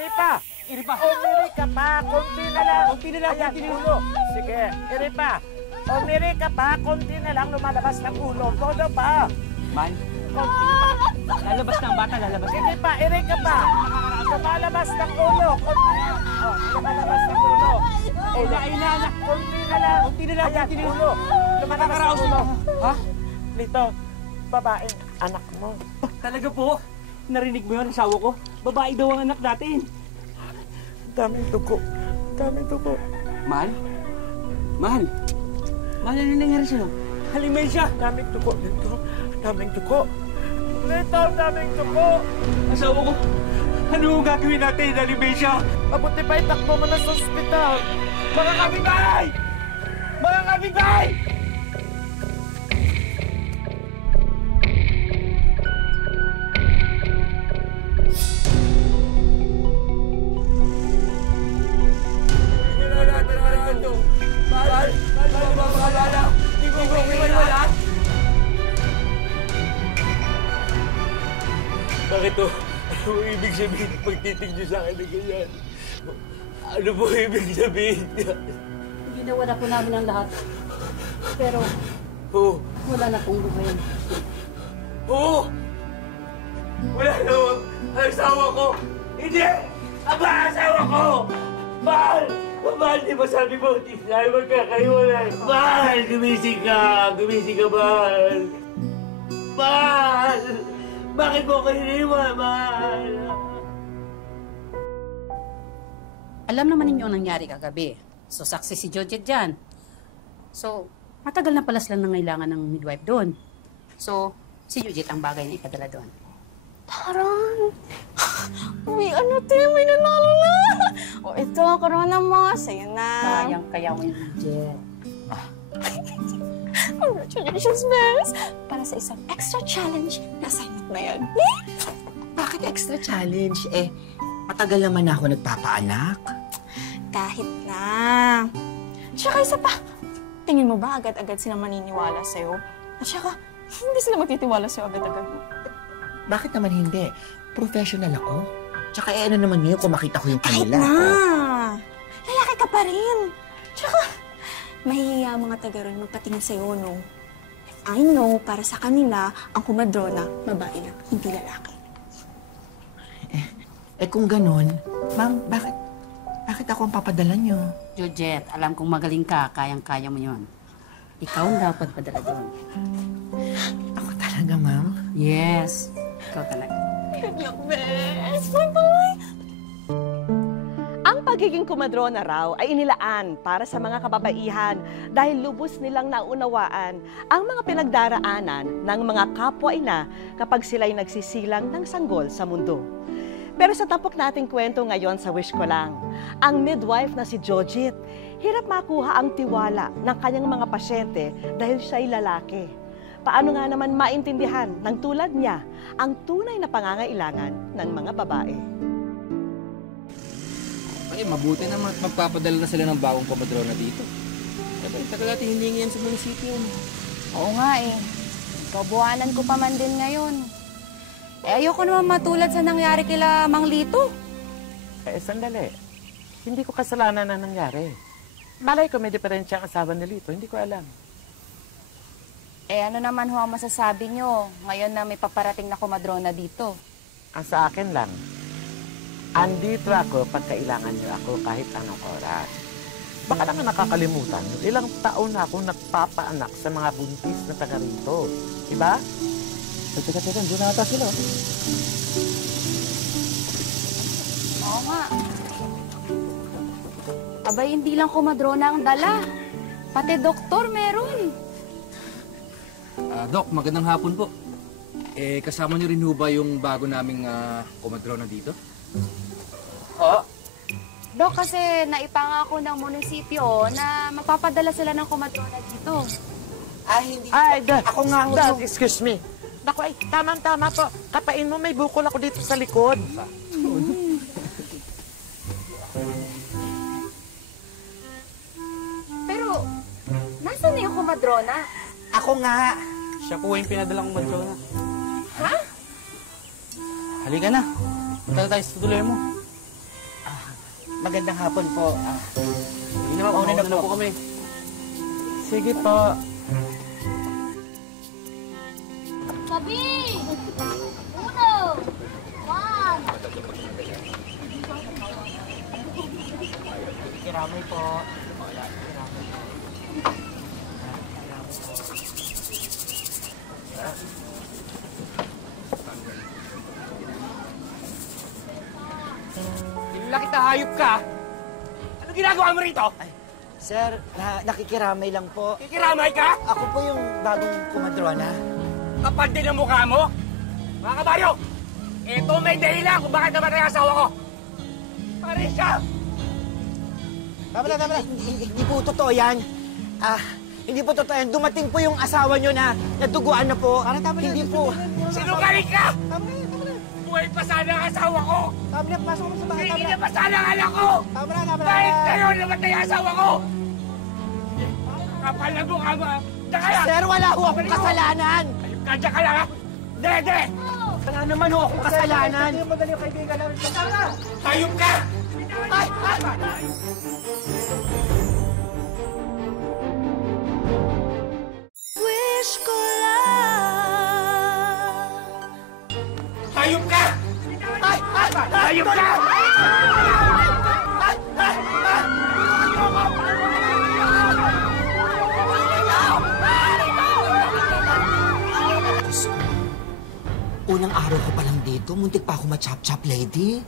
iri pa! Iri pa! Umiri ka pa! Kunti na lang! Kunti na lang! Ayan, ulo! Sige, iri pa! Umiri ka pa! Kunti na lang lumalabas ng ulo. Todo pa! Man, Kunti pa! lalabas na ang bata, lalabas na. Sige pa, iri ka pa! Lumalabas ng ulo! Kunti na lang! Oh, lumalabas ng ulo! Ay na, anak! Kunti na lang! Kunti na lang! Ayan, Kunti na lang! ulo! Lumalabas ng ulo! Ha? Dito, babaeng anak mo. Talaga po? Narinig mo yun, asawa ko? Babae daw ang anak natin. Daming dugo. Daming dugo. Mahal? Mahal? Mahal, ano nangyari sa'yo? Halimay siya! Daming dugo dito. Daming dugo. Dito, daming dugo. Asawa ko, ano ang gagawin natin? Halimay siya! Mabuti pa itakbo mo na sa ospital. Mga kapitbahay! Mga kapitbahay! Bakit to? Ano po ibig sabihin pagtitig niyo sa akin na ganyan? Ano po ibig sabihin niya? Ginawa na po namin ang lahat. Pero wala na pong buhay. Oo! Wala na ang asawa ko! Hindi! Aba, asawa ko! Mahal! Mahal, di ba sabi mo, di tayo magkakaiwalay? Mahal! Gumising ka! Gumising ka, mahal! Mahal! Bakit mo ko hiniwan, mahal? Alam naman ninyo ang nangyari kagabi. So, saksi si Georgette dyan. So, matagal na pala sila nangailangan ng midwife doon. So, si Georgette ang bagay na ipadala doon. Taran! Uy, ano tayo? May nanalo na! O ito, corona mo. Sa'yo na. Kayang-kaya mo yung Georgette. Congratulations, Bess! Para sa isang extra challenge na assignment na yan. Bakit extra challenge? Matagal naman ako nagpapaanak. Kahit na. Tsaka isa pa, tingin mo ba agad-agad sila maniniwala sa'yo? At tsaka, hindi sila magtitiwala sa'yo agad-agad mo. Bakit naman hindi? Professional ako. Tsaka ano naman yun kung makita ko yung kanila. Kahit na. Lalaki ka pa rin. Tsaka, mahihiya mga taga ron magpatingin sa'yo, no? I know, para sa kanila, ang kumadrona, babae lang, hindi lalaki. Kung ganun, ma'am, bakit ako ang papadala niyo? Georgette, alam kong magaling ka, kayang-kaya mo yun. Ikaw ang dapat padala doon. Ako talaga, ma'am? Yes, ikaw talaga. Good luck, Bess! Bye-bye! Ang pagiging kumadrona raw ay inilaan para sa mga kababaihan dahil lubos nilang naunawaan ang mga pinagdaraanan ng mga kapwa-ina kapag sila'y nagsisilang ng sanggol sa mundo. Pero sa tampok nating kwento ngayon sa Wish Ko Lang, ang midwife na si Georgette, hirap makuha ang tiwala ng kanyang mga pasyente dahil siya'y lalaki. Paano nga naman maintindihan ng tulad niya ang tunay na pangangailangan ng mga babae? Mabuti naman at magpapadala na sila ng bagong kumadrona dito. Tagal natin hiningi yan sa munisipyo. Oo nga eh. Kabuhanan ko pa man din ngayon. Ayoko naman matulad sa nangyari kila Mang Lito. Sandali. Hindi ko kasalanan na nangyari. Malay ko may diferensya ang asawa ni Lito. Hindi ko alam. Ano naman ho ang masasabi nyo ngayon na may paparating na kumadrona dito? Ang sa akin lang, andito ako pag kailangan niyo ako kahit anong oras. Baka naman nakakalimutan, ilang taon na akong nagpapaanak sa mga buntis na taga rito. Diba? Teka, doon na ata sila. Oo nga. Abay, hindi lang kumadrona ang dala. Pati doktor meron. Doc, magandang hapon po. Kasama niyo rin ho ba yung bago naming kumadrona dito? Dok, kasi naipangako ng munisipyo na mapapadala sila ng kumadrona dito. Hindi. Ako nga ho. Dad, excuse me. Naku, tamang-tama po. Kapain mo, may bukol ako dito sa likod. Pero, nasaan na yung kumadrona? Ako nga. Siya po yung pinadalang kumadrona. Ha? Halika na. Punta tayo sa tuloy mo. magandang hapon po. Hindi naman, Mauna na na po. po kami. Sige po. Sabi! Uno! One! Kiramay po. Laki na hayop ka! Ano ginagawa mo rito? Sir, nakikiramay lang po. Kikiramay ka? Ako po yung bagong kumadrona. Kapal din ang mukha mo? Mga kabaryo, ito may dahilan kung bakit namatay ang asawa ko. Parisha! Tama na. Hindi po totoo yan. Hindi po totoo yan. Dumating po yung asawa nyo na naduguan na po. Hindi po. Sinungaling ka! Buhay pa sana ang asawa ko! Tama na, pasok mo sa bahay. Hindi na pa sana ang anak ko! Tama na. Dahil kayo namatay ang asawa ko! Kapal na mukha mo, ha? Diyan ka lang! Sir, wala ho akong kasalanan. Ayun ka, diyan ka lang, ha? Dede! Wala naman ho akong kasalanan. Hayop ka! Wish ko lang Hayop ka! Hayop ka! Diyos ko. Unang araw ko pa lang dito, muntik pa ako ma-chop-chop, lady.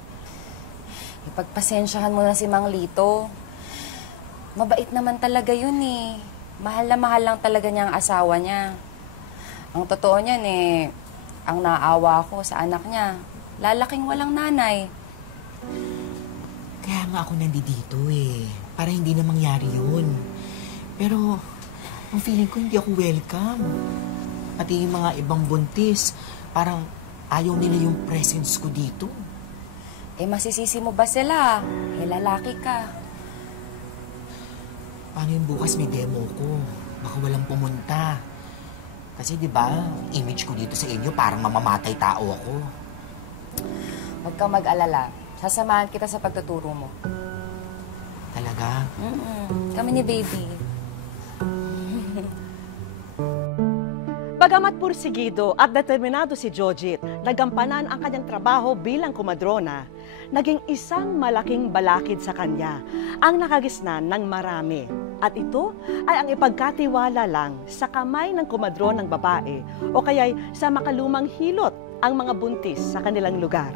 Ipagpasensyahan mo na si Mang Lito. Mabait naman talaga yun eh. Mahal na mahal lang talaga niya ang asawa niya. Ang totoo niyan eh, ang naawa ko sa anak niya. Lalaking walang nanay. Kaya nga ako nandito eh. Para hindi na mangyari yun. Pero, ang feeling ko hindi ako welcome. Pati yung mga ibang buntis, parang ayaw nila yung presence ko dito. Eh masisisi mo ba sila? Eh lalaki ka. Paano yung bukas may demo ko? Baka walang pumunta. Kasi di ba, image ko dito sa inyo parang mamamatay tao ako. Huwag kang mag-alala. Sasamahan kita sa pagtuturo mo. Talaga? Kami ni baby. Bagamat pursigido at determinado si Jojit, nagampanan ang kanyang trabaho bilang kumadrona, naging isang malaking balakid sa kanya ang nakagisnan ng marami. At ito ay ang ipagkatiwala lang sa kamay ng kumadronang babae o kaya'y sa makalumang hilot ang mga buntis sa kanilang lugar.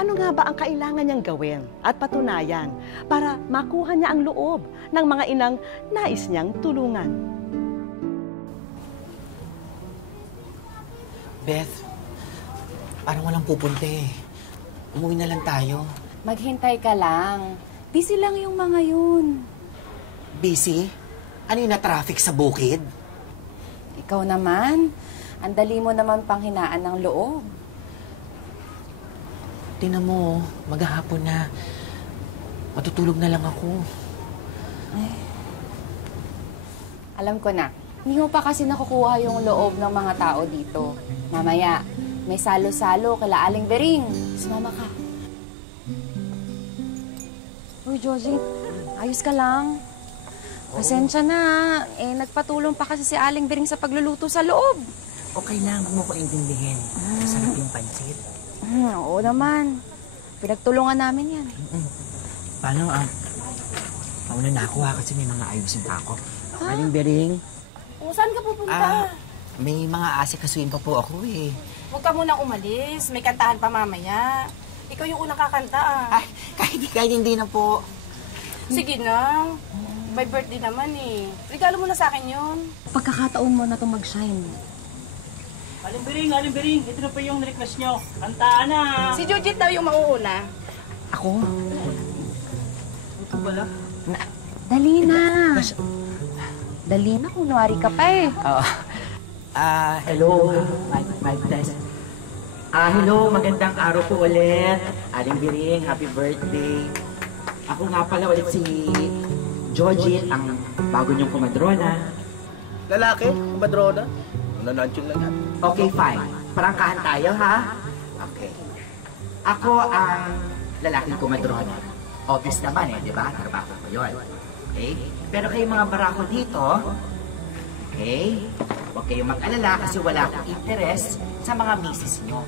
Ano nga ba ang kailangan niyang gawin at patunayan para makuha niya ang loob ng mga inang nais niyang tulungan? Beth, parang walang pupunta eh. Umuwi na lang tayo. Maghintay ka lang. Busy lang yung mga yun. Busy? Ano yung na-traffic sa bukid? Ikaw naman, ang dali mo naman panghinaan ng loob. Tingnan mo, maghahapon na. Matutulog na lang ako. Ay. Alam ko na, hindi mo pa kasi nakukuha yung loob ng mga tao dito. Mamaya, may salo-salo kila Aling Bering. Sumama ka. Uy, Josie, ayos ka lang. Pasensya na. Eh, nagpatulong pa kasi si Aling Bering sa pagluluto sa loob. Okay lang, huwag mo ko intindihin. Masarap yung pansit. Oo naman. Pinagtulungan namin yan. Paano, mauna na ako ha, kasi may mga ayusin pa ako. Aling Bering? O, saan ka pupunta? May mga asikasuin pa po ako eh. Huwag ka munang umalis. May kantahan pa mamaya. Ikaw yung unang kakanta Ay, kahit hindi na po. Sige na. By birthday naman eh. Regalo mo na sa akin yun. Pagkakataon mo na itong mag-shine. Aling Bering, ito na pa yung request nyo. Kantaan na! Si Jojit daw yung mauuna. Ako? Ito pala. Dali na. Dali na, kunwari ka pa eh. Hello. Mic test. Hello, magandang araw po ulit. Aling Bering, happy birthday. Ako nga pala ulit si Jojit, ang bago niyong kumadrona. Lalaki? Kumadrona? Nananchon lang yan. Okay, fine. Parangkahan tayo, ha? Okay. Ako ang lalaking kumadrona. Obvious naman eh, di ba? Trabaho ko yun. Okay? Pero kayong mga barako dito, okay? Huwag kayong mag-alala kasi wala akong interest sa mga misis nyo.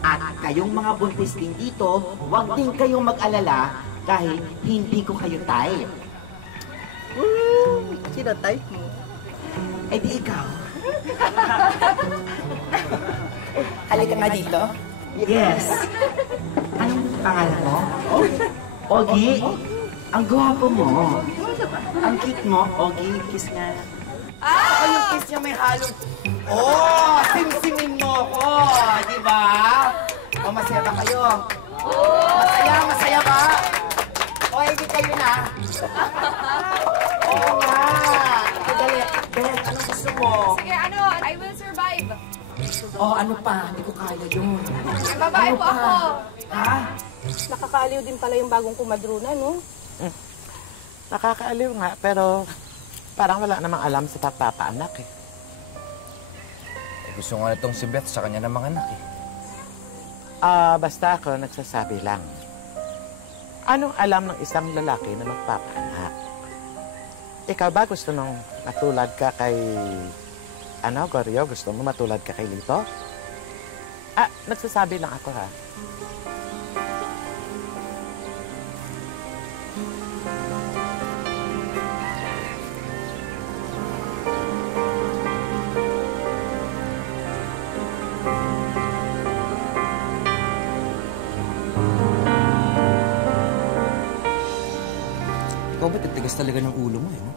At kayong mga buntis din dito, huwag din kayong mag-alala dahil hindi ko kayo type. Sino type mo? Eh di ikaw. Halika nga dito. Yes. Anong pangalan mo? Ogie. Ang gwapo mo. Ang cute mo. Ogie, kiss nga. Ako yung kiss niya may halong... Oh! Simsimin mo ko! Di ba? O, masaya ba kayo? Masaya? Masaya ba? O, hindi kayo na. Oo nga. Dali. Beth, anong gusto mo? Sige, I will survive. Oh, ano pa? Hindi ko kaya yun. Babae po ako. Ha? Nakakaaliw din pala yung bagong kumadrona, no? Nakakaaliw nga, pero parang wala namang alam sa pagpapaanak eh. Gusto nga itong si Beth sa kanya ng mga anak eh. Basta ako nagsasabi lang. Anong alam ng isang lalaki na magpapaanak? Ikaw ba gusto nung matulad ka kay... Goryo? Gusto mo matulad ka kay Lito? Nagsasabi lang ako ha. Ikaw ba titigas talaga ng ulo mo eh, no?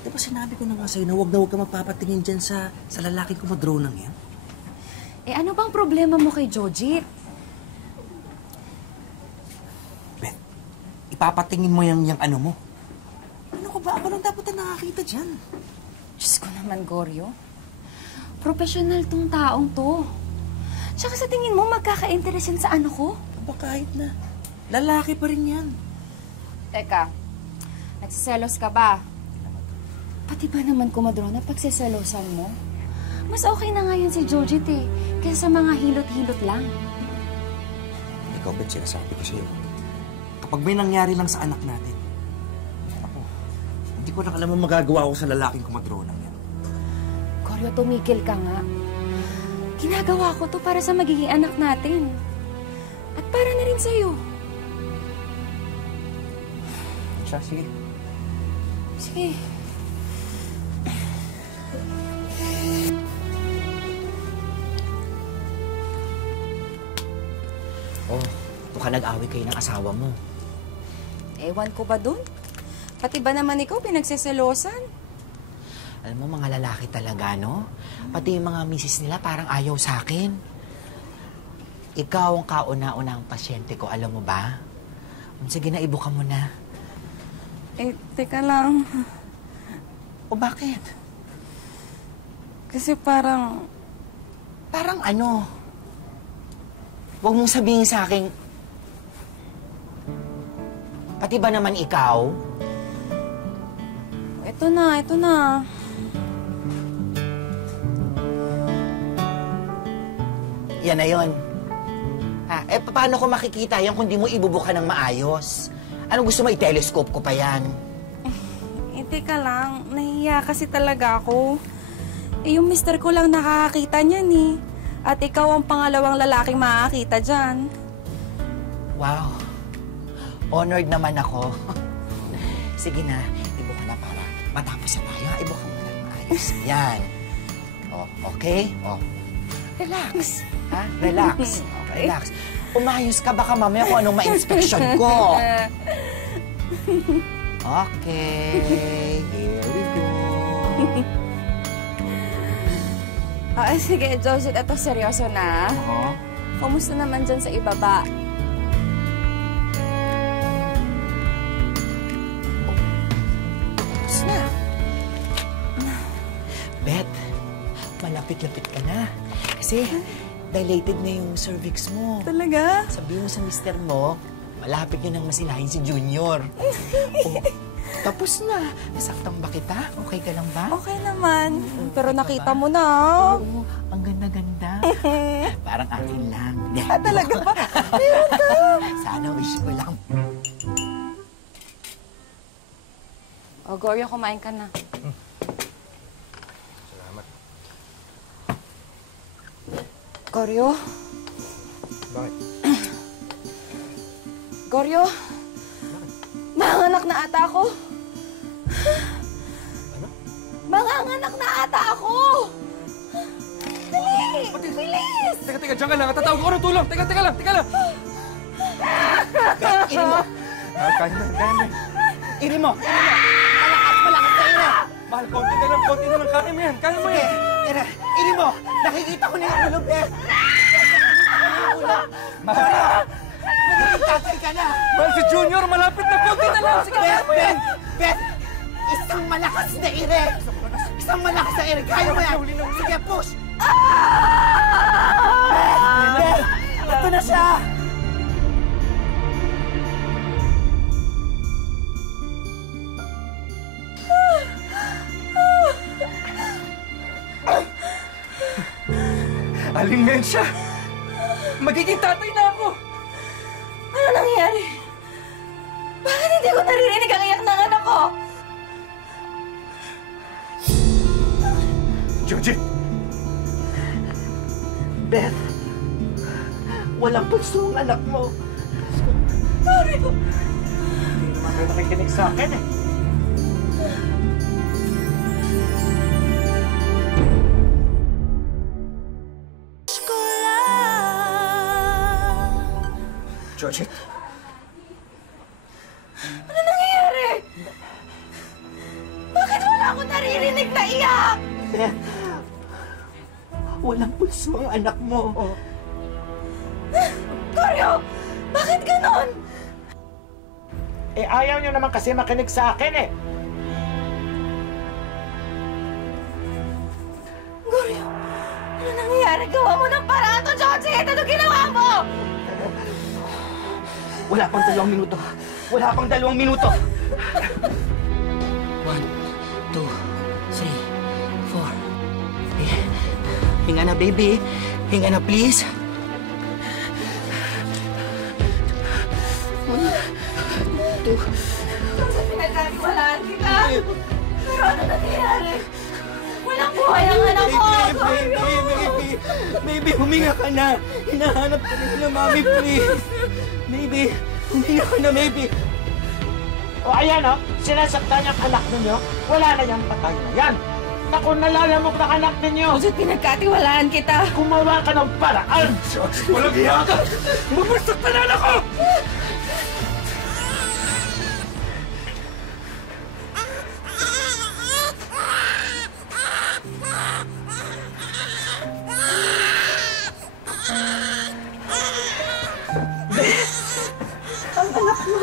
Di ba sinabi ko na nga sa'yo na huwag ka magpapatingin dyan sa lalaking kumadronang yan? Eh, ano bang problema mo kay Jojit? Beth, ipapatingin mo yung ano mo. Ano ka ba? Ako lang dapat na nakakita dyan. Diyos ko naman, Goryo. Professional tong taong to. Tsaka sa tingin mo, magkaka-interesan sa ano ko? Aba, kahit na. Lalaki pa rin yan. Teka, nagsiselos ka ba? Pati ba naman, kumadrona, pagsiselosan mo? Mas okay na nga yan si Jojit eh, kaysa sa mga hilot-hilot lang. Ikaw ba't sinasabi ko sa'yo? Kapag may nangyari lang sa anak natin, ako, hindi ko na alam ang magagawa ko sa lalaking kumadronang yan. Goryo, tumigil ka nga. Ginagawa ko to para sa magiging anak natin. At para na rin sa'yo. Siya, sige. Sige. Oh, mukhang nag-away kayo ng asawa mo. Ewan ko ba dun? Pati ba naman ikaw pinagsiselosan? Alam mo, mga lalaki talaga, no? Pati yung mga misis nila parang ayaw sa akin. Ikaw ang kauna-unang pasyente ko, alam mo ba? Sige na, ibuka mo na. Eh, teka lang. O bakit? Kasi parang... Parang ano? Huwag mong sabihin sa akin... Pati ba naman ikaw? Ito na. Yan na yun. Paano ko makikita yan kung di mo ibubuka ng maayos? Ano gusto mo, i-telescope ko pa yan? Eh, teka lang. Nahiya kasi talaga ako. Eh, yung mister ko lang nakakakita niyan eh. At ikaw ang pangalawang lalaking makakita dyan. Wow. Honored naman ako. Sige na, ibuka na para matapos na tayo. Ibuka mo na maayos. Yan. Oh, okay? Oh. Relax. Ha? Relax. Okay. Relax. Umayos ka, baka mamaya kung anong ma-inspection ko. Okay. Here we go. Sige, Joseph, ito seryoso na. Oo. Kumusta naman dyan sa ibaba? Tapos na. Beth, malapit-lapit ka na. Kasi dilated na yung cervix mo. Talaga? Sabihin mo sa mister mo, malapit nyo nang masilahin si Junior. Tapos na. Nasaktang ba kita? Okay ka lang ba? Okay naman. Pero nakita mo na. Oo, ang ganda-ganda. Parang akin lang. Talaga ba? Meron ka. Sana wish ko lang. O, Goryo, kumain ka na. Salamat. Goryo? Bakit? Goryo? Manganganak na ata ako. Ano? Manganganak na ata ako! Dali! Bilis! Teka, dyan ka lang. Tatawag ko ng tulong. Teka lang. Iri mo! Kaya mo yan. Iri mo! Malakas sa iri! Mahal, konti na lang. Kaya mo yan. Iri mo! Nakikita ko na yung ulo, Beth! Mahal! Nagkikatay ka na! Mahal, si Junior. Malapit na. Konti na lang. Sige, kaya mo yan. Beth! Isang malakas na iri! Isang malakas na iri! Kaya mo yan! Sige, push! Beth! Ito na siya! Aling Mensya! Magiging tatay na ako! Ano nangyayari? Bakit hindi ko naririnig ang iyak ng anak ko? Judith! Beth! Walang puso ang anak mo! Sorry. Hindi naman kayo nakikinig sa akin eh. Judith! Ano nangyayari? Bakit wala akong naririnig na iyak? Beth! Walang puso ang anak mo! Goryo! Bakit ganon? Eh, ayaw nyo naman kasi makinig sa akin eh. Goryo, ano nangyayari? Gawa mo ng paraan to, Joji! Ano ginawa mo? Wala pang 2 minuto! Wala pang 2 minuto! 1, 2, 3, 4. Hinga na, baby. Hinga na, please. 1, 2. Pinagkatiwalaan kita. Pero ano nangyayari? Walang buhay ang anak ko! Baby, huminga ka na. Hinahanap ka nila, mami, please. Baby, huminga ka na, baby. O ayan o, sinasaktan yung anak ninyo, wala na yung patay na yan. Naku, nalalamok na anak ninyo. Kasi pinagkatiwalaan kita. Gumawa ka ng paraan. Walang hiya ka! Mamasaktan na ako! Ang anak mo.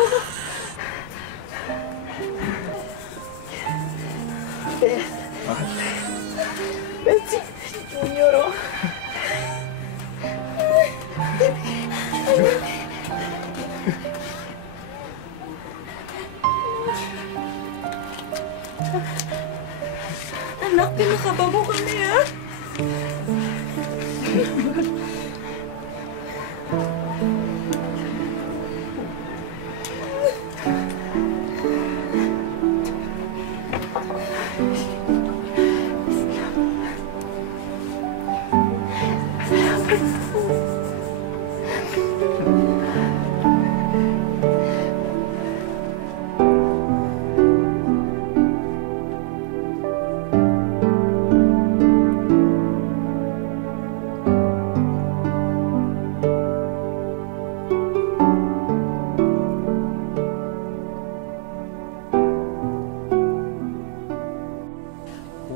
Beth. Beth, si Junior, oh. Anak, pinakababo kami, ha?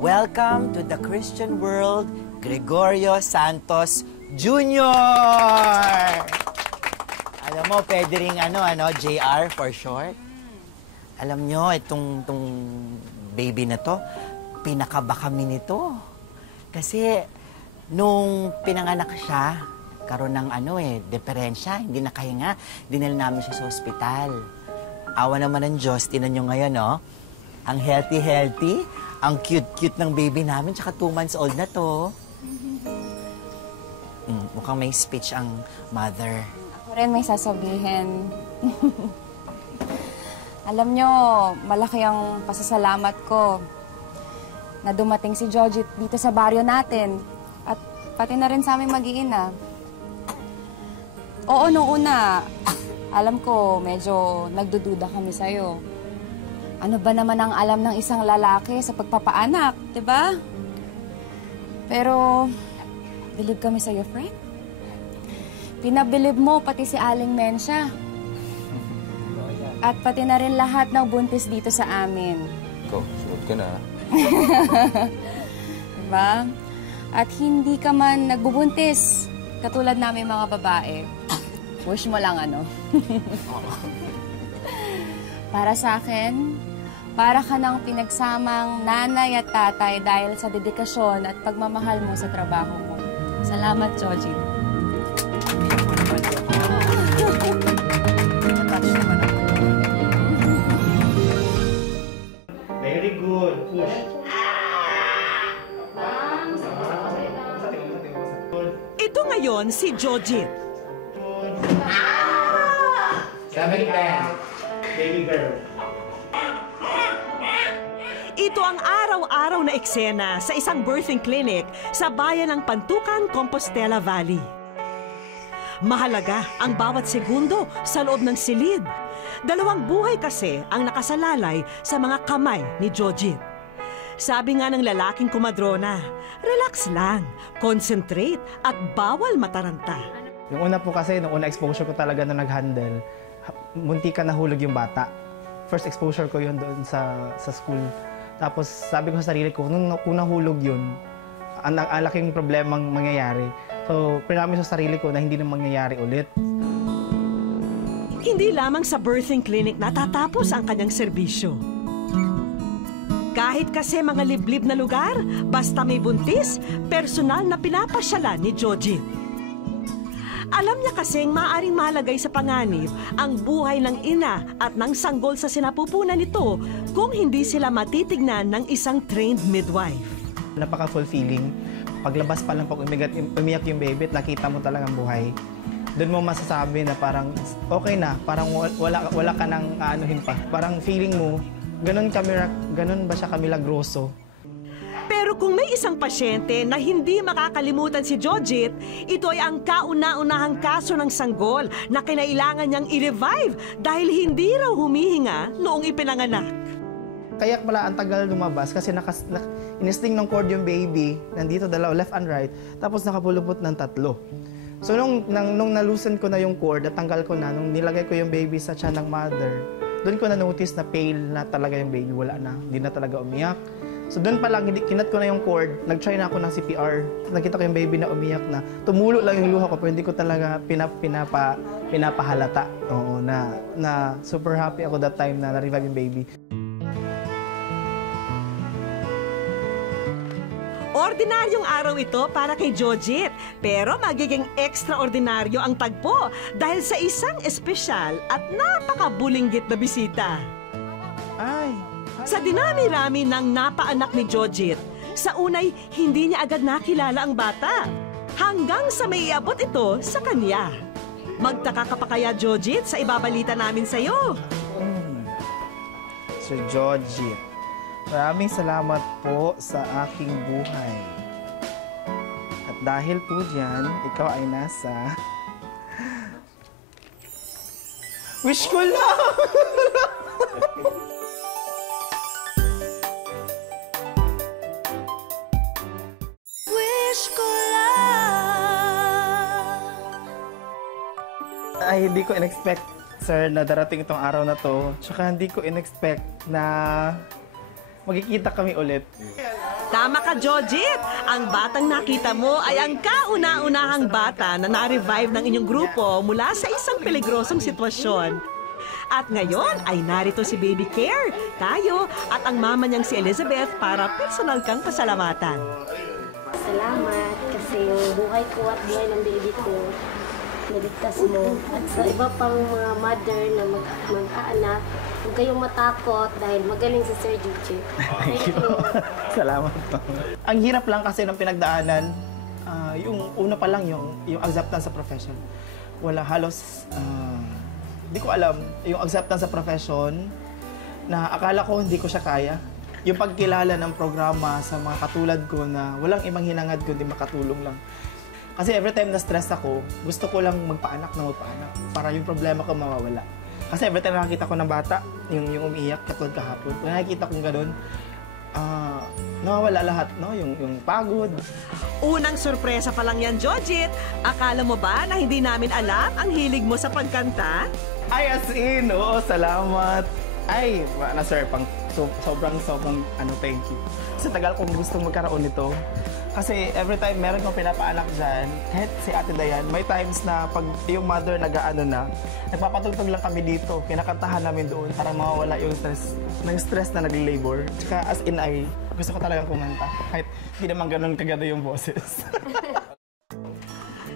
Welcome to the Christian world, Gregorio Santos Jr. Alam mo, pwede ring JR for short. Alam nyo, itong baby na to, pinakaba kami nito. Kasi nung pinanganak siya, karoon ng deperensya, hindi nakahinga, dinala namin siya sa ospital. Awa naman ng Diyos, tinan nyo ngayon, no? Ang healthy, ang cute-cute ng baby namin, tsaka 2 months old na to. Mukhang may speech ang mother. Ako rin may sasabihin. Alam nyo, malaki ang pasasalamat ko na dumating si Jojit dito sa baryo natin. At pati na rin sa aming mag-iina. Oo, noong una, alam ko, medyo nagdududa kami sa'yo. Ano ba naman ang alam ng isang lalaki sa pagpapaanak, di ba? Pero, bilib kami sa'yo, friend. Pinabilib mo pati si Aling Mensya. At pati na rin lahat ng buntis dito sa amin. Ikaw, suot ka na. Diba? At hindi ka man nagbubuntis, katulad namin mga babae. Wish mo lang ano. Para sa akin, para ka ng pinagsamang nanay at tatay dahil sa dedikasyon at pagmamahal mo sa trabaho mo. Salamat, Jojit. Very good. Push. Ito ngayon si Jojit. 7, 10. Baby girl. Ito ang araw-araw na eksena sa isang birthing clinic sa bayan ng Pantukan, Compostela Valley. Mahalaga ang bawat segundo sa loob ng silid. 2 buhay kasi ang nakasalalay sa mga kamay ni Jojit. Sabi nga ng lalaking kumadrona, relax lang, concentrate at bawal mataranta. Yung una po kasi, nung una exposure ko talaga na nag-handle, munti ka nahulog yung bata. First exposure ko yun doon sa school. Tapos sabi ko sa sarili ko, nung nahulog yun, ang laking problemang mangyayari. So, pinamis sa sarili ko na hindi na mangyayari ulit. Hindi lamang sa birthing clinic natatapos ang kanyang serbisyo. Kahit kasi mga liblib na lugar, basta may buntis, personal na pinapasyalan ni Jojit. Alam niya kasing maaaring malagay sa panganib ang buhay ng ina at ng sanggol sa sinapupunan nito kung hindi sila matitignan ng isang trained midwife. Napaka-fulfilling. Paglabas pa lang pag umiyak yung baby at nakita mo talagang buhay. Doon mo masasabi na parang okay na, parang wala ka nang aanuhin pa. Parang feeling mo, ganun ba siya kamilagroso? Pero kung may isang pasyente na hindi makakalimutan si Jojit, ito ay ang kauna-unahang kaso ng sanggol na kinailangan niyang i-revive dahil hindi raw humihinga noong ipinanganak. Kaya pala ang tagal lumabas kasi inisting ng cord yung baby, nandito dalawa, left and right, tapos nakapulupot ng 3. So nung nalusan ko na yung cord, natanggal ko na, nung nilagay ko yung baby sa tiyan ng mother, doon ko na-notice na pale na talaga yung baby, wala na, hindi na talaga umiyak. So doon pa lang, kinat ko na yung cord, nag-try na ako ng CPR. Nakita ko yung baby na umiyak na. Tumulo lang yung luha ko, pero hindi ko talaga pinapahalata. Oo, na super happy ako that time na na-revive yung baby. Ordinaryong araw ito para kay Jojit, pero magiging extraordinaryo ang tagpo dahil sa isang espesyal at napakabulinggit na bisita. Ay! Sa dinami-rami ng napaanak ni Jojit, sa unay hindi niya agad nakilala ang bata. Hanggang sa may iabot ito sa kanya. Magtaka ka pa kaya, Jojit, sa ibabalita namin sa'yo? Sir Jojit, maraming salamat po sa aking buhay. At dahil po dyan, ikaw ay nasa... Wish ko lang! Wish ko lang. Ay, hindi ko in-expect, sir, na darating itong araw na to. Tsaka hindi ko in-expect na magkikita kami ulit. Tama ka, Jojit! Ang batang nakita mo ay ang kauna-unahang bata na na-revive ng inyong grupo mula sa isang peligrosong sitwasyon. At ngayon ay narito si Baby Care, tayo at ang mama niyang si Elizabeth para personal kang pasalamatan. Salamat kasi yung buhay ko at buhay ng baby ko naligtas mo. At sa iba pang mga mother na mag-aanak, huwag kayong matakot dahil magaling si Sir Jojit. Thank you. Salamat po. Ang hirap lang kasi ng pinagdaanan, yung una pa lang yung acceptance sa profession. Wala halos, di ko alam, yung acceptance sa profession, na akala ko hindi ko siya kaya. Yung pagkilala ng programa sa mga katulad ko na walang ibang hinangad kundi makatulong lang. Kasi every time na stress ako, gusto ko lang magpaanak para yung problema ko mawawala. Kasi every time nakakita ko ng bata, yung umiiyak katulad kahapon, kung nakikita kong ganun, nawawala lahat, no? Yung pagod. Unang sorpresa pa lang yan, Jojit. Akala mo ba na hindi namin alam ang hilig mo sa pagkanta? Ay, as in, oo, salamat. Ay, na sir, sobrang thank you. Kasi tagal kong gustong magkaroon nito. Kasi every time meron kong pinapaanak dyan, kahit si Ate Dayan, may times na pag yung mother nagpapatugtog lang kami dito, kinakantahan namin doon para mawawala yung stress na nag-labor. Tsaka as in gusto ko talagang kumanta, kahit hindi naman ganun kaganda yung boses.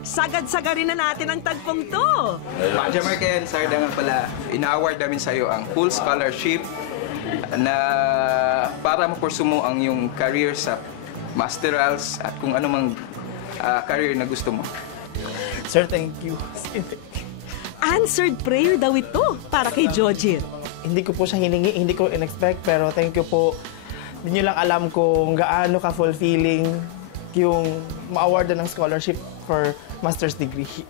Sagad-sagarin na natin ang tagpong to. Ma'am Jamarken, Sarda nga pala, ina-award namin sa'yo ang full scholarship na para ma-pursue mo ang yung career sa masterals at kung anumang career na gusto mo. Sir, thank you. Answered prayer daw ito para kay Jojit. Hindi ko po siya hiningi, hindi ko in-expect, pero thank you po. Hindi nyo lang alam kung gaano ka-fulfilling yung ma-awardan ng scholarship for master's degree.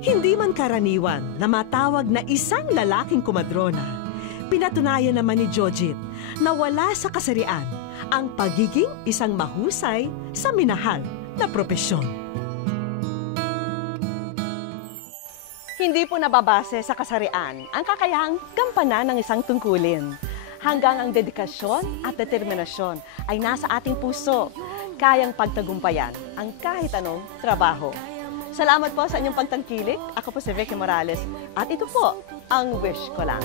Hindi man karaniwan na matawag na isang lalaking kumadrona, pinatunayan naman ni Jojit na wala sa kasarian ang pagiging isang mahusay sa minahal na propesyon. Hindi po nababase sa kasarian ang kakayahang gampanan ng isang tungkulin. Hanggang ang dedikasyon at determinasyon ay nasa ating puso, kayang pagtagumpayan ang kahit anong trabaho. Salamat po sa inyong pagtangkilik. Ako po si Vicky Morales at ito po ang Wish Ko Lang.